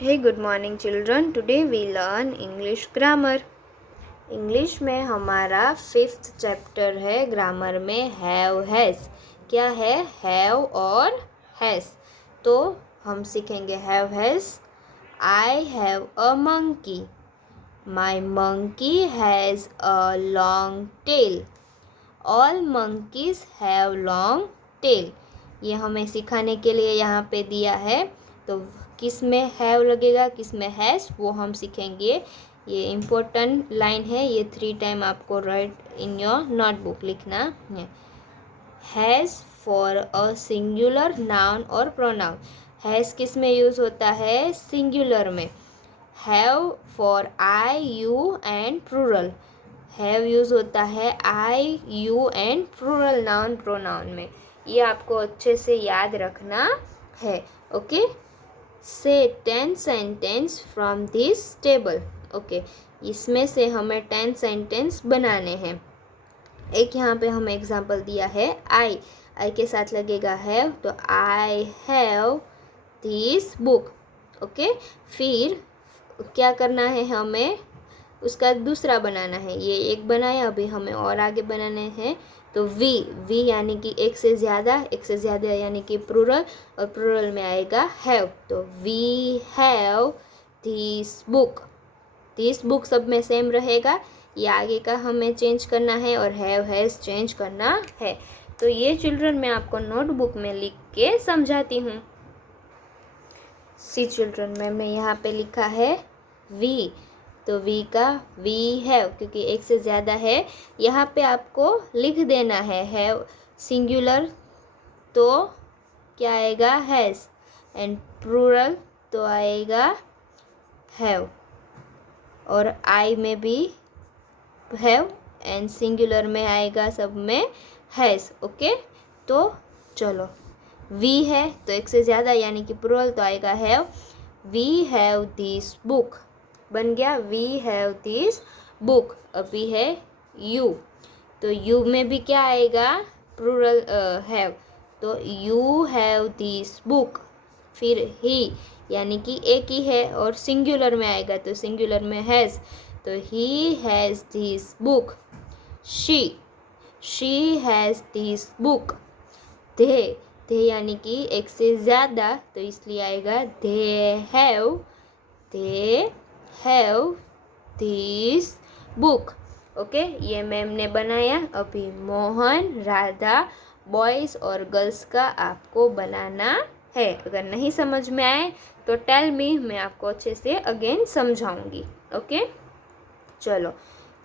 Hey, good morning children. Today we learn English grammar. English में हमारा 5th chapter है grammar में have has. क्या है? हैव और हैज़. तो हम सीखेंगे have has. I have a monkey. My monkey has a long tail. All monkeys have long tail. ये हमें सिखाने के लिए यहाँ पे दिया है. तो किस में हैव लगेगा, किस में हैज़, वो हम सीखेंगे. ये इम्पोर्टेंट लाइन है. ये 3 टाइम आपको राइट इन योर नोटबुक लिखना है. Has for a singular noun और प्रोनाउन. हैज़ किस में यूज़ होता है? सिंगुलर में. Have for I, you and plural. Have use होता है I, you and plural noun pronoun में. ये आपको अच्छे से याद रखना है. ओके. से 10 sentence from this table. Okay. इसमें से हमें 10 सेंटेंस बनाने हैं. एक यहाँ पे हमें एग्जाम्पल दिया है आई. आई के साथ लगेगा हैव. तो I have this book. Okay. फिर क्या करना है हमें? उसका दूसरा बनाना है. ये एक बनाया, अभी हमें और आगे बनाने हैं. तो वी यानी कि एक से ज़्यादा यानी कि प्लूरल, और प्लूरल में आएगा हैव. तो we have this book. This book सब में सेम रहेगा. ये आगे का हमें चेंज करना है और हैव हैज़ चेंज करना है. तो ये चिल्ड्रन मैं आपको नोटबुक में लिख के समझाती हूँ. सी चिल्ड्रन मैंने यहाँ पे लिखा है वी. तो वी का वी हैव, क्योंकि एक से ज़्यादा है. यहाँ पे आपको लिख देना है हैव सिंगुलर तो क्या आएगा? हैज़. एंड प्लूरल तो आएगा हैव. और आई में भी हैव एंड सिंगुलर में आएगा सब में हैज़. ओके. तो चलो, वी है तो एक से ज़्यादा यानी कि प्लूरल तो आएगा have. We have this book बन गया वी हैव दिस बुक. अभी है यू. तो यू में भी क्या आएगा? Plural have. तो यू हैव दिस बुक. फिर ही यानी कि एक ही है और सिंगुलर में आएगा तो सिंगुलर में हैज़. तो he has this book. She has this book. They यानी कि एक से ज़्यादा तो इसलिए आएगा they have this book. Okay. ये मैम ने बनाया. अभी मोहन, राधा, बॉयज़ और गर्ल्स का आपको बनाना है. अगर नहीं समझ में आए तो टेल मी, मैं आपको अच्छे से अगेन समझाऊंगी. ओके. चलो.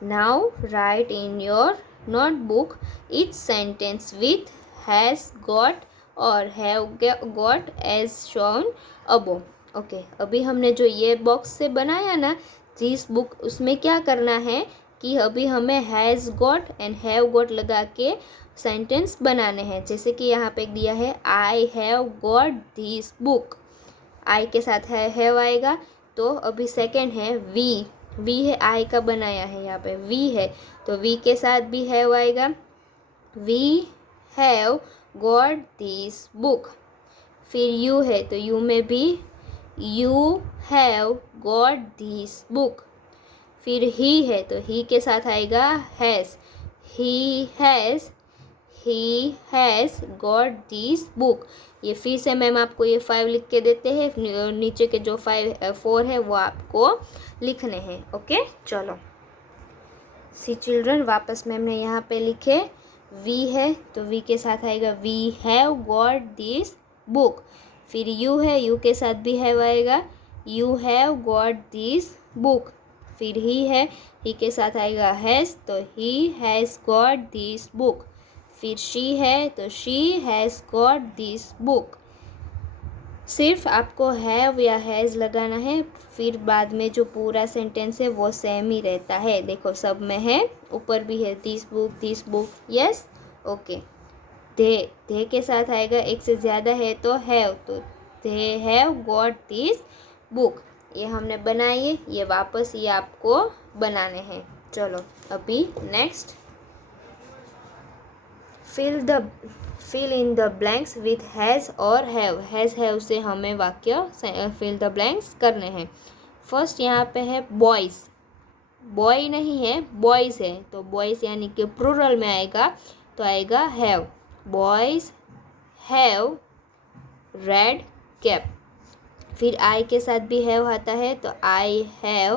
Now write in your notebook each sentence with has got और have got as shown above. Okay. अभी हमने जो ये बॉक्स से बनाया ना दिस बुक, उसमें क्या करना है कि अभी हमें has got and have got लगा के सेंटेंस बनाने हैं. जैसे कि यहाँ पे दिया है I have got this book. I के साथ है हैव आएगा. तो अभी सेकेंड है वी है. आई का बनाया है यहाँ पे वी है तो वी के साथ भी हैव आएगा. We have got this book. फिर यू है तो यू में भी you have got this book. फिर ही है तो ही के साथ आएगा has. He has got this book. ये फिर से मैम आपको ये 5 लिख के देते हैं. नीचे के जो 4 है वो आपको लिखने हैं. ओके. चलो. सी चिल्ड्रन वापस मैम ने यहाँ पे लिखे वी है तो वी के साथ आएगा we have got this book. फिर यू है, यू के साथ भी हैव आएगा. You have got this book. फिर ही है, ही के साथ आएगा हैज़. तो he has got this book. फिर शी है तो she has got this book. सिर्फ आपको हैव या हैज़ लगाना है. फिर बाद में जो पूरा सेंटेंस है वो सेम ही रहता है. देखो सब में है, ऊपर भी है दिस बुक. यस. ओके. दे के साथ आएगा एक से ज़्यादा है तो हैव. तो they have got this book. ये हमने बनाई है. ये वापस ये आपको बनाने हैं. चलो अभी next fill in the blanks with has और हैव से हमें वाक्य फिल द ब्लैंक्स करने हैं। फर्स्ट यहाँ पे है बॉयज़, बॉय नहीं है बॉयज़ है, तो बॉयज़ यानी कि प्लूरल में आएगा तो आएगा have. Boys have read cap. फिर आई के साथ भी हैव आता है तो I have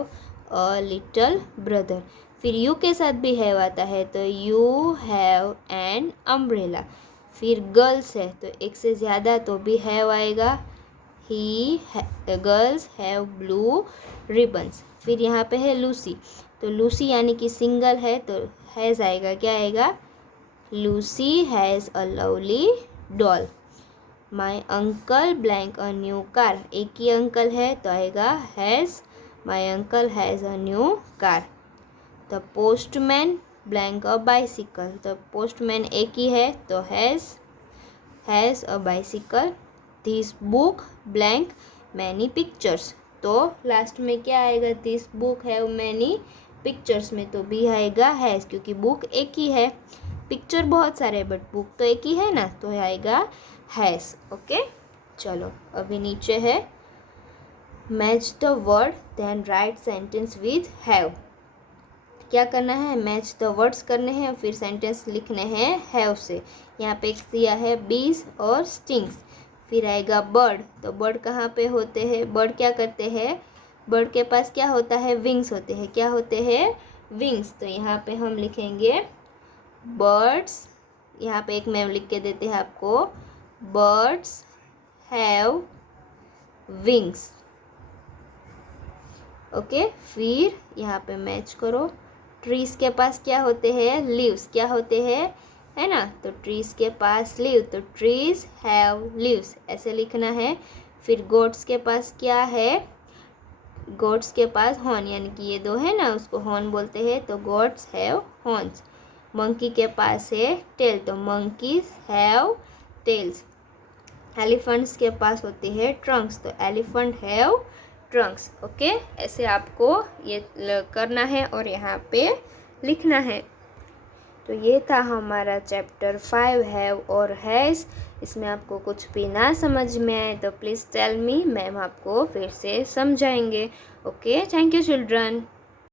a little brother. फिर यू के साथ भी हैव आता है तो यू हैव एन अम्ब्रेला। फिर गर्ल्स है तो एक से ज़्यादा तो भी हैव आएगा, ही गर्ल्स हैव ब्लू रिबन्स। फिर यहाँ पे है लूसी, तो लूसी यानी कि सिंगल है तो हैज़ आएगा, क्या आएगा, Lucy has a lovely doll. My uncle blank a new car, एक ही अंकल है तो आएगा has, my uncle has a new car. The postman blank a bicycle, तो पोस्टमैन एक ही है तो has a bicycle. This book blank many pictures, तो last में क्या आएगा, this book have many pictures में तो भी आएगा हैज़, क्योंकि बुक एक ही है, पिक्चर बहुत सारे बट बुक तो एक ही है ना, तो आएगा हैज़। ओके, चलो अभी नीचे है match the word then write sentence with have. क्या करना है, मैच द वर्ड्स करने हैं, फिर सेंटेंस लिखने हैं हैव से। यहाँ पे एक दिया है बीज और स्टिंग्स। फिर आएगा बर्ड, तो बर्ड कहाँ पे होते हैं, बर्ड क्या करते हैं, बर्ड के पास क्या होता है, विंग्स होते हैं, क्या होते हैं, विंग्स। तो यहाँ पे हम लिखेंगे बर्ड्स, यहाँ पे एक मैम लिख के देते हैं आपको, बर्ड्स हैव विंग्स। ओके, फिर यहाँ पे मैच करो, ट्रीज के पास क्या होते हैं, लीव्स, क्या होते हैं, है ना, तो ट्रीज के पास लीव, तो ट्रीज हैव लीव्स, ऐसे लिखना है। फिर गोट्स के पास क्या है, गोट्स के पास हॉर्न, यानी कि ये दो है ना, उसको हॉर्न बोलते हैं, तो गोट्स हैव हॉर्न्स। मंकी के पास है टेल, तो मंकीज हैव टेल्स। एलिफेंट्स के पास होती है ट्रंक्स, तो एलिफेंट हैव ट्रंक्स। ओके, ऐसे आपको ये करना है और यहाँ पे लिखना है। तो ये था हमारा चैप्टर 5 हैव और हैज़। इसमें आपको कुछ भी ना समझ में आए तो प्लीज़ टेल मी, मैम आपको फिर से समझाएंगे। Okay, thank you children.